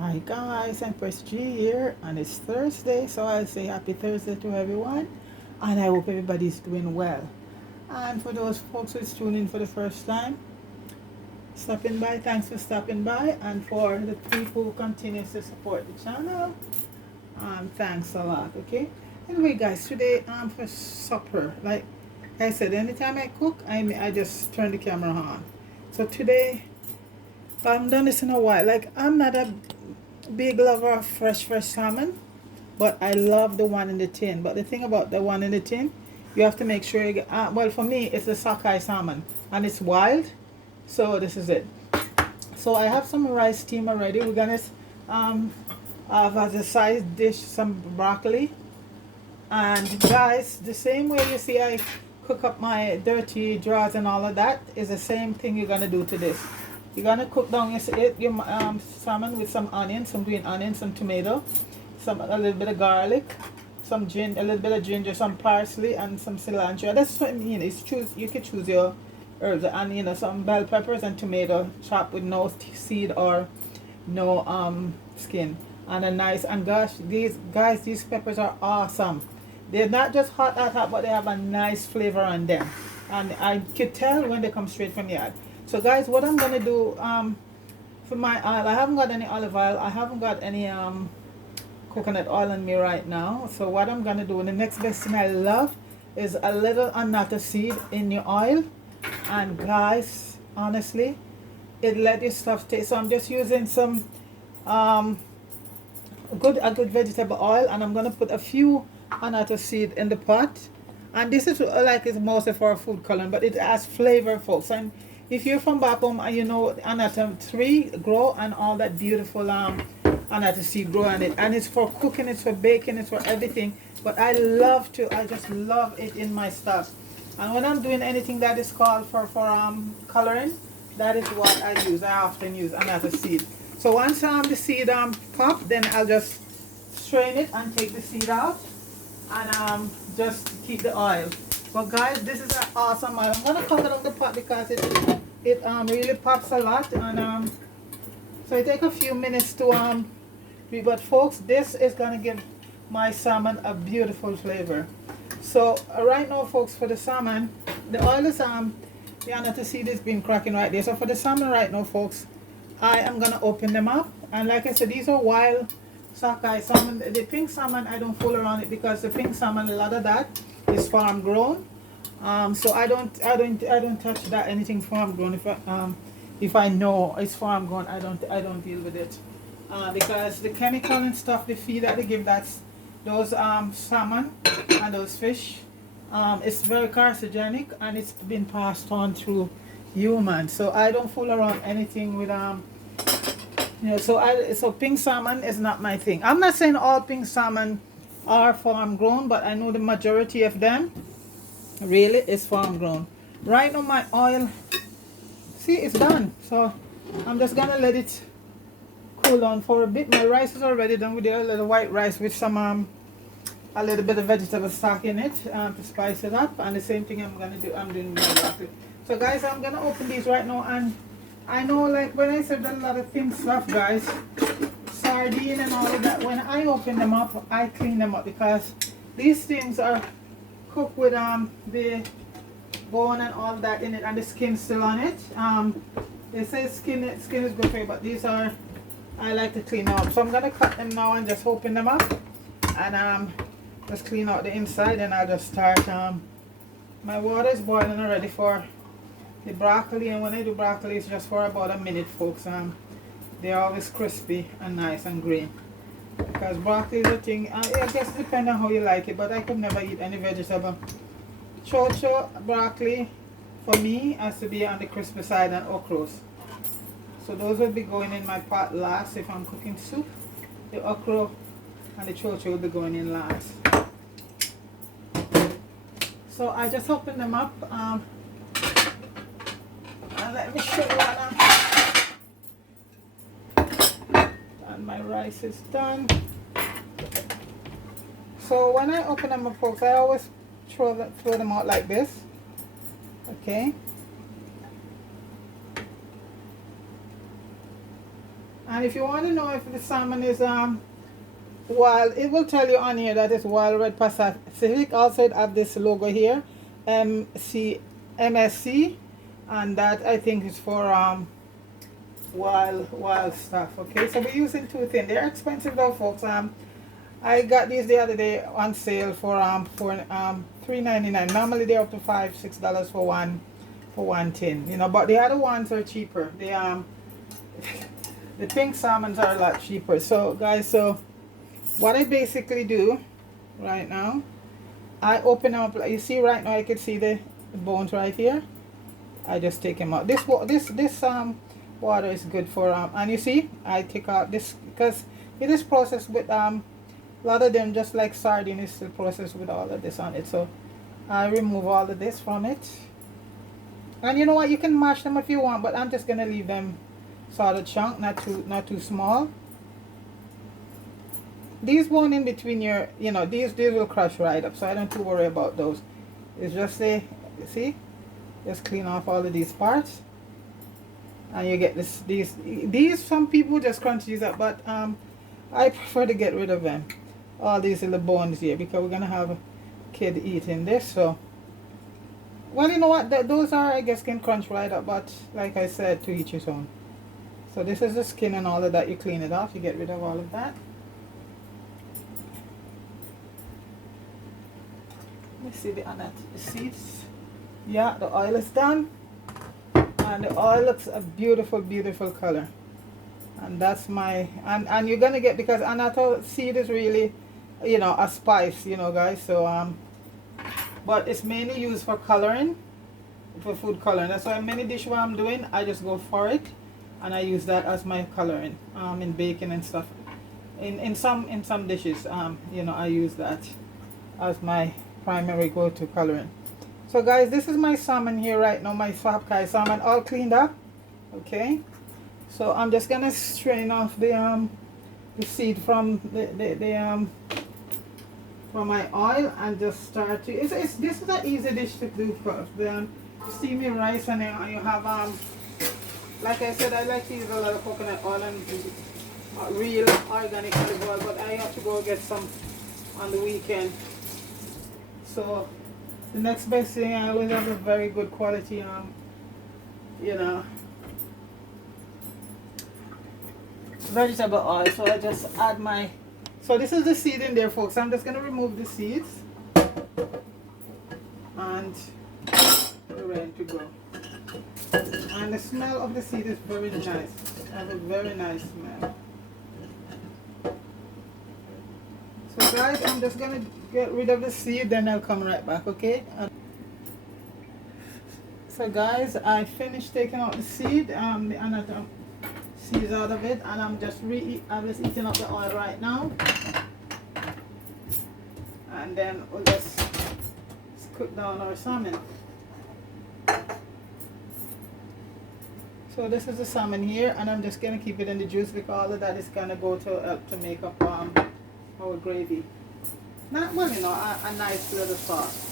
Hi guys, I'm Press G here, and it's Thursday, so I'll say happy Thursday to everyone, and I hope everybody's doing well. And for those folks who's tuning in for the first time, stopping by, thanks for stopping by, and for the people who continue to support the channel, thanks a lot. Okay. Anyway, guys, today for supper, like I said, anytime I cook, I just turn the camera on. So today, I haven't done this in a while. Like I'm not a big lover of fresh salmon, but I love the one in the tin. But the thing about the one in the tin, you have to make sure you get. Well, for me, it's a sockeye salmon, and it's wild. So this is it. So I have some rice steam already. We're gonna um, have as a side dish some broccoli. And guys, the same way you see I cook up my dirty drawers and all of that is the same thing you're gonna do to this. You're gonna cook down your salmon with some onion, some green onion, some tomato, a little bit of garlic, a little bit of ginger, some parsley, and some cilantro. That's what I mean. You can choose your herbs, and some bell peppers and tomato chopped with no seed or no skin, and a nice, and gosh, these peppers are awesome. They're not just hot, but they have a nice flavor on them, and I could tell when they come straight from the yard. So guys, what I'm gonna do for my oil, I haven't got any olive oil, I haven't got any coconut oil on me right now. So what I'm gonna do, and the next best thing I love is a little annatto seed in your oil. And guys, honestly, it let your stuff taste. So I'm just using some um a good vegetable oil, and I'm gonna put a few annatto seed in the pot. And this is like it's mostly for food coloring, but it adds flavor, folks. And if you're from back home, you know annatto tree grow and all that beautiful annatto seed grow on it, and it's for cooking, it's for baking, it's for everything. But I just love it in my stuff. And when I'm doing anything that is called for coloring, that is what I use. I often use annatto seed. So once the seed pop, then I'll just strain it and take the seed out, and just keep the oil. But guys, this is an awesome oil. I'm gonna cover up the pot because it really pops a lot, and so it take a few minutes to but folks, this is gonna give my salmon a beautiful flavor. So right now, folks, for the salmon, the oil is the annatto seed is been cracking right there. So for the salmon right now, folks, I am gonna open them up, and like I said, these are wild sockeye salmon. The pink salmon, I don't fool around it because the pink salmon, a lot of that is farm grown. So I don't touch that anything farm grown. If I know it's farm grown, I don't deal with it, because the chemical and stuff, the feed that they give those salmon and those fish, it's very carcinogenic, and it's been passed on through humans. So I don't fool around anything with so pink salmon is not my thing. I'm not saying all pink salmon are farm grown, but I know the majority of them really is farm grown. Right now my oil, see, it's done. So I'm just gonna let it cool down for a bit. My rice is already done with a little white rice with some a little bit of vegetable stock in it to spice it up. And the same thing I'm doing with my broccoli. So guys, I'm gonna open these right now, and I know, like when I said a lot of things stuff, guys, sardine and all of that, when I open them up, I clean them up, because these things are cooked with the bone and all that in it, and the skin still on it. They say skin is good for you, but these are, I like to clean up. So I'm gonna cut them now and just open them up, and just clean out the inside, and I'll just start. My water is boiling already for the broccoli, and when I do broccoli, it's just for about a minute, folks. They're always crispy and nice and green, because broccoli is a thing. I guess depending on how you like it, but I could never eat any vegetable. Chocho broccoli for me has to be on the crispy side, and okras. So those will be going in my pot last if I'm cooking soup. The okra and the chocho will be going in last. So I just open them up. And let me show you what and my rice is done. So when I open them up, folks, I always throw them out like this. Okay. And if you want to know if the salmon is wild, it will tell you on here that it's wild red Pacific. Also it have this logo here, MSC, and that I think is for wild stuff. Okay, so we're using two things. They're expensive though, folks. I got these the other day on sale for $3.99. Normally they're up to $5-6 for one tin, you know, but the other ones are cheaper. The pink salmons are a lot cheaper. So guys, so what I basically do right now, I open up, you see right now I can see the bones right here. I just take them out. This water is good for and you see I take out this because it is processed with a lot of them, just like sardine, is still processed with all of this on it. So I remove all of this from it. And you know what, you can mash them if you want, but I'm just gonna leave them sort of chunk, not too small. These bone in between your, you know, these will crush right up, so I don't too worry about those. It's just see, just clean off all of these parts, and you get these. Some people just crunch these up, but I prefer to get rid of them, all these little bones here, because we're gonna have a kid eating this. So, well, you know what, those are, I guess, can crunch right up, but like I said, to each his own. So this is the skin and all of that. You clean it off, you get rid of all of that. Let me see the seeds. Yeah, the oil is done, and the oil looks a beautiful color. And that's my, and you're gonna get, because annatto seed is really, you know, a spice, you know, guys. So but it's mainly used for coloring, for food coloring. That's why many dishes what I'm doing, I just go for it, and I use that as my coloring in baking and stuff. In some dishes, you know, I use that as my primary go-to coloring. So guys, this is my salmon here right now, my Sockeye salmon, all cleaned up. Okay, so I'm just gonna strain off the seed from from my oil, and just start to, this is an easy dish to do for the steamy rice. And you have like I said, I like to use a lot of coconut oil and real organic olive oil, but I have to go get some on the weekend. So the next best thing, I always have a very good quality you know, vegetable oil. So I just add my, so this is the seed in there, folks. I'm just going to remove the seeds, and we're ready to go. And the smell of the seed is very nice. It has a very nice smell. So guys, I'm just going to get rid of the seed, then I'll come right back, okay? So guys, I finished taking out the seed, the annatto seeds out of it, and I'm just eating up the oil right now. And then we'll just cook down our salmon. So this is the salmon here, and I'm just gonna keep it in the juice, because all of that is gonna go to help to make up our gravy. Not, well, you know, a nice little sauce.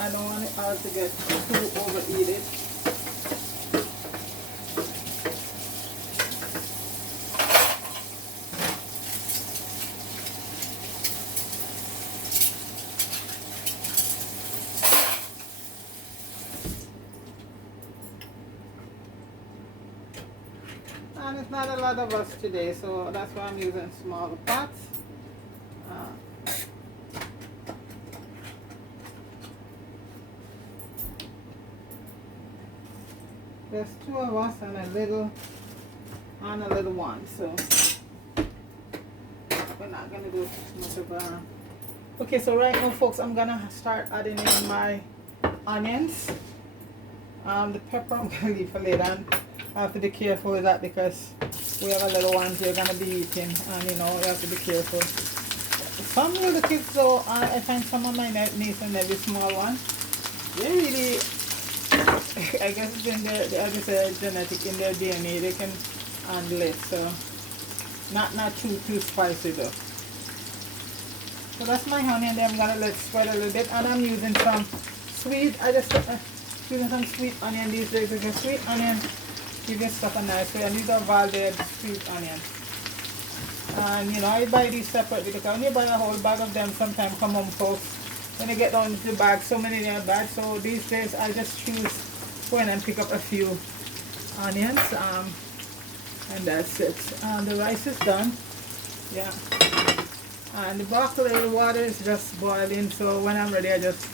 I don't want it all to get too overeaten. And it's not a lot of us today, so that's why I'm using smaller pots. There's two of us and a little one, so we're not gonna do much of a. Okay, so right now, folks, I'm gonna start adding in my onions. The pepper I'm gonna leave for later, and I have to be careful with that, because we have a little ones you're gonna be eating, and you know, you have to be careful. Some little kids though, I find some of my niece and every small one, they really, I guess it's in their, as I said, genetic, in their DNA, they can handle it. So not too spicy though. So that's my honey, and then I'm gonna let it spread a little bit. And I'm using some sweet. I just using some sweet onion these days because sweet onion give your stuff a nice way. And these are Valdez sweet onions. And you know, I buy these separately because when you buy a whole bag of them, sometimes come home folks, when you get down to the bag, so many in your bag. So these days I just choose go in and pick up a few onions, and that's it. The rice is done. Yeah. And the broccoli water is just boiling, so when I'm ready I just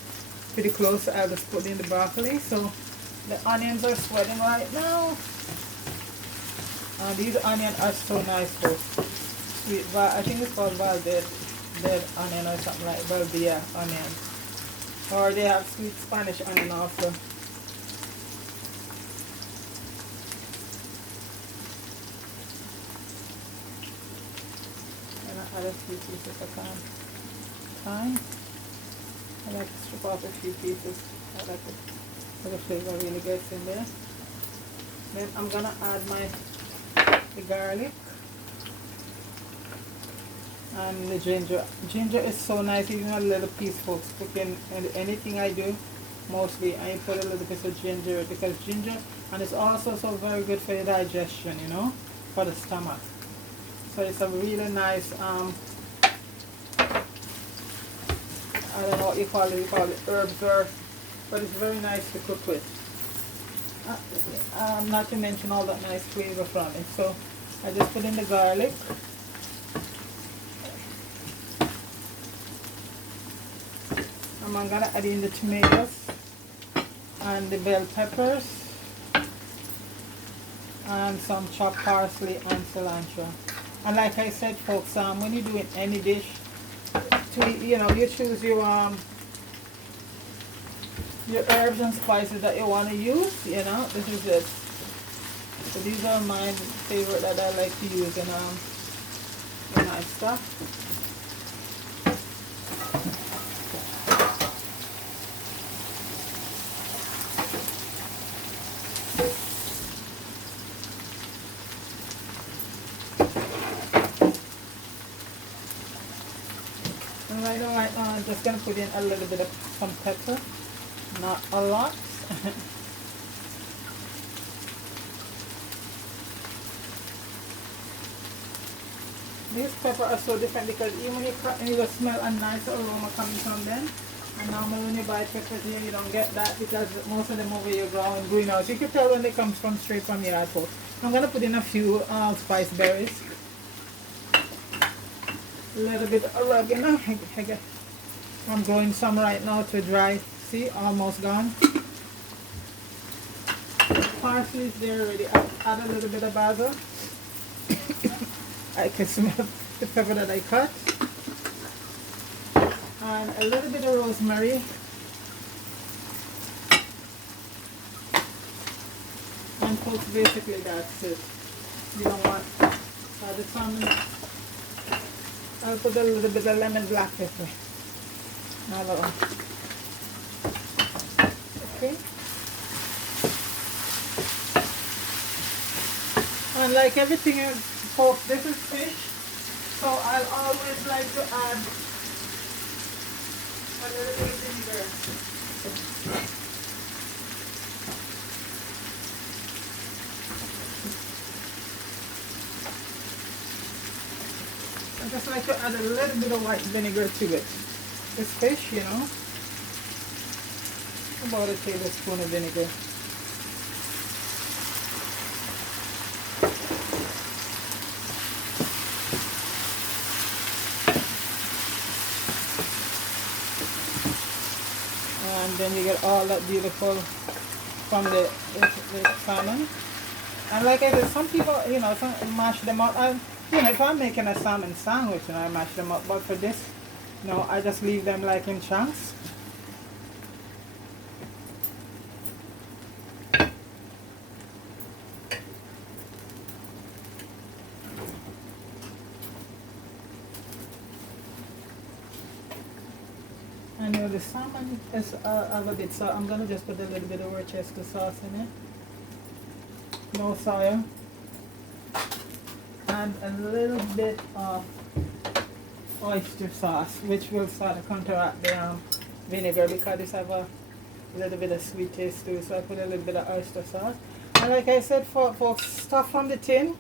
pretty close, I'll just put in the broccoli. So the onions are sweating right now. These onions are so nice folks. Sweet, I think it's called Valdez dead onion or something like Valdez onion. Or they have sweet Spanish onion also. And I add a few pieces of thyme. I like to strip off a few pieces. I like it so the flavor really gets in there. Then I'm gonna add the garlic and the ginger. Ginger is so nice, even a little piece folks. Cooking and anything I do, mostly I put a little bit of ginger because ginger, and it's also so very good for your digestion, you know, for the stomach. So it's a really nice I don't know what you call it herbs, or, but it's very nice to cook with. Not to mention all that nice flavor from it. So I just put in the garlic. And I'm gonna add in the tomatoes and the bell peppers and some chopped parsley and cilantro. And like I said folks, when you're doing any dish, you choose your herbs and spices that you want to use. This is it. So these are my favorite that I like to use in my stuff. And right now I'm just gonna put in a little bit of some pepper. Not a lot. These peppers are so different because even when you cut them, you will smell a nice aroma coming from them. And normally when you buy peppers here, you don't get that because most of them over here grow in greenhouse. You can tell when they come from straight from your apple. I'm gonna put in a few spice berries. A little bit of oregano. I'm growing some right now to dry. See, almost gone. Parsley is there already. Add a little bit of basil. I can smell the pepper that I cut. And a little bit of rosemary. And folks, basically that's it. You don't want the salmon. I'll put a little bit of lemon black pepper. Another one. Okay. And like everything else, folks, this is fish, so I'll always like to add a little bit of vinegar. I just like to add a little bit of white vinegar to it. This fish, about a tablespoon of vinegar. And then you get all that beautiful from the salmon. And like I said, some people, some mash them up. If I'm making a salmon sandwich, I mash them up. But for this, I just leave them like in chunks. I know the salmon is a little bit, so I'm going to just put a little bit of Worcester sauce in it. No soya. And a little bit of oyster sauce, which will sort of counteract the vinegar, because this have a little bit of sweet taste to it. So I put a little bit of oyster sauce. And like I said, folks, stuff from the tin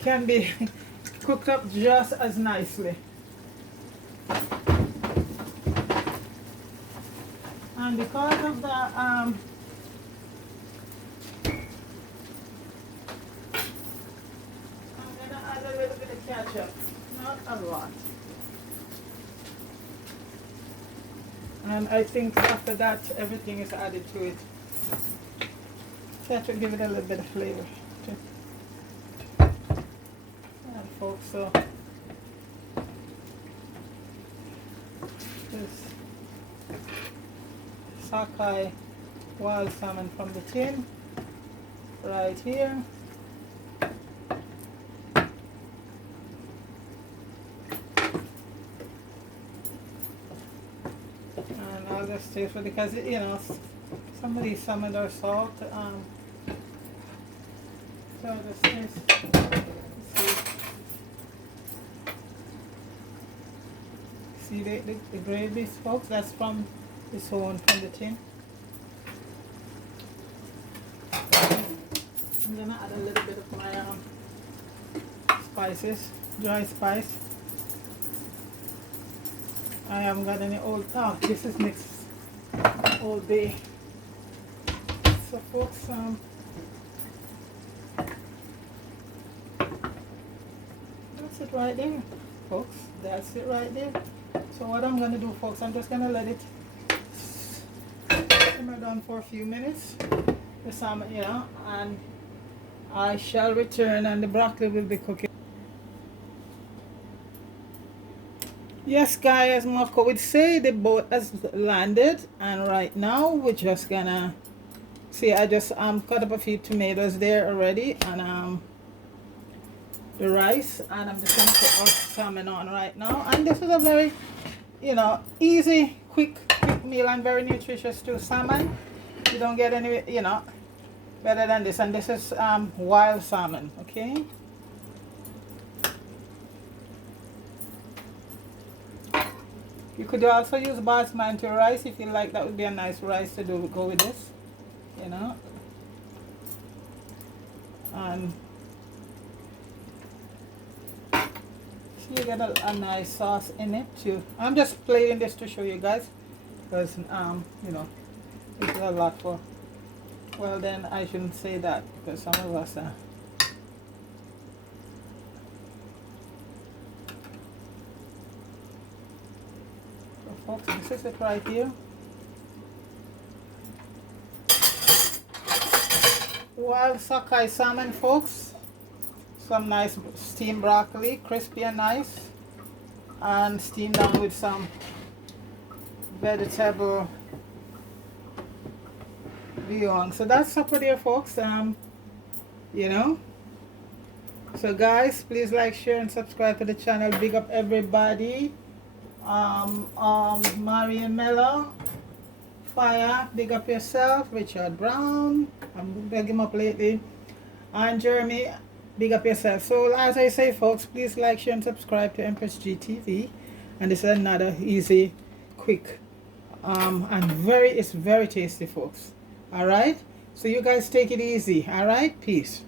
can be cooked up just as nicely. And because of the I'm gonna add a little bit of ketchup, not a lot. And I think after that everything is added to it. Ketchup give it a little bit of flavor too. And folks, so this Sockeye wild salmon from the tin right here. And I'll just taste it, because you know, some of these salmon are salt. So this is, see the gravy, folks, that's from this one from the tin. I'm gonna add a little bit of my spices, dry spice. I haven't got any old, this is mixed Old Bay. So folks, that's it right there, folks. That's it right there. So what I'm gonna do, folks, I'm just gonna let it simmer down for a few minutes, the salmon, you know, and I shall return and the broccoli will be cooking. Yes, guys, Marco would say the boat has landed, and right now we're just gonna see. I just cut up a few tomatoes there already, and the rice, and I'm just gonna put our salmon on right now. And this is a very, you know, easy, quick meal, and very nutritious too. Salmon, you don't get any, you know, better than this. And this is wild salmon, okay? You could also use basmati rice if you like. That would be a nice rice to go with this, you know. And so you get a nice sauce in it too. I'm just plating this to show you guys, because you know, it's a lot for, well then I shouldn't say that, because some of us folks, this is it right here. Wild Sockeye salmon, folks. Some nice steamed broccoli, crispy and nice, and steamed down with some vegetable bouillon. So that's supper there, folks. You know. So guys, please like, share, and subscribe to the channel. Big up everybody. Marion Mello, Fire, big up yourself. Richard Brown, I'm big him up lately, and Jeremy, big up yourself. So as I say, folks, please like, share, and subscribe to Empress GTV. And this is another easy, quick, and it's very tasty, folks. All right, so you guys take it easy. All right, peace.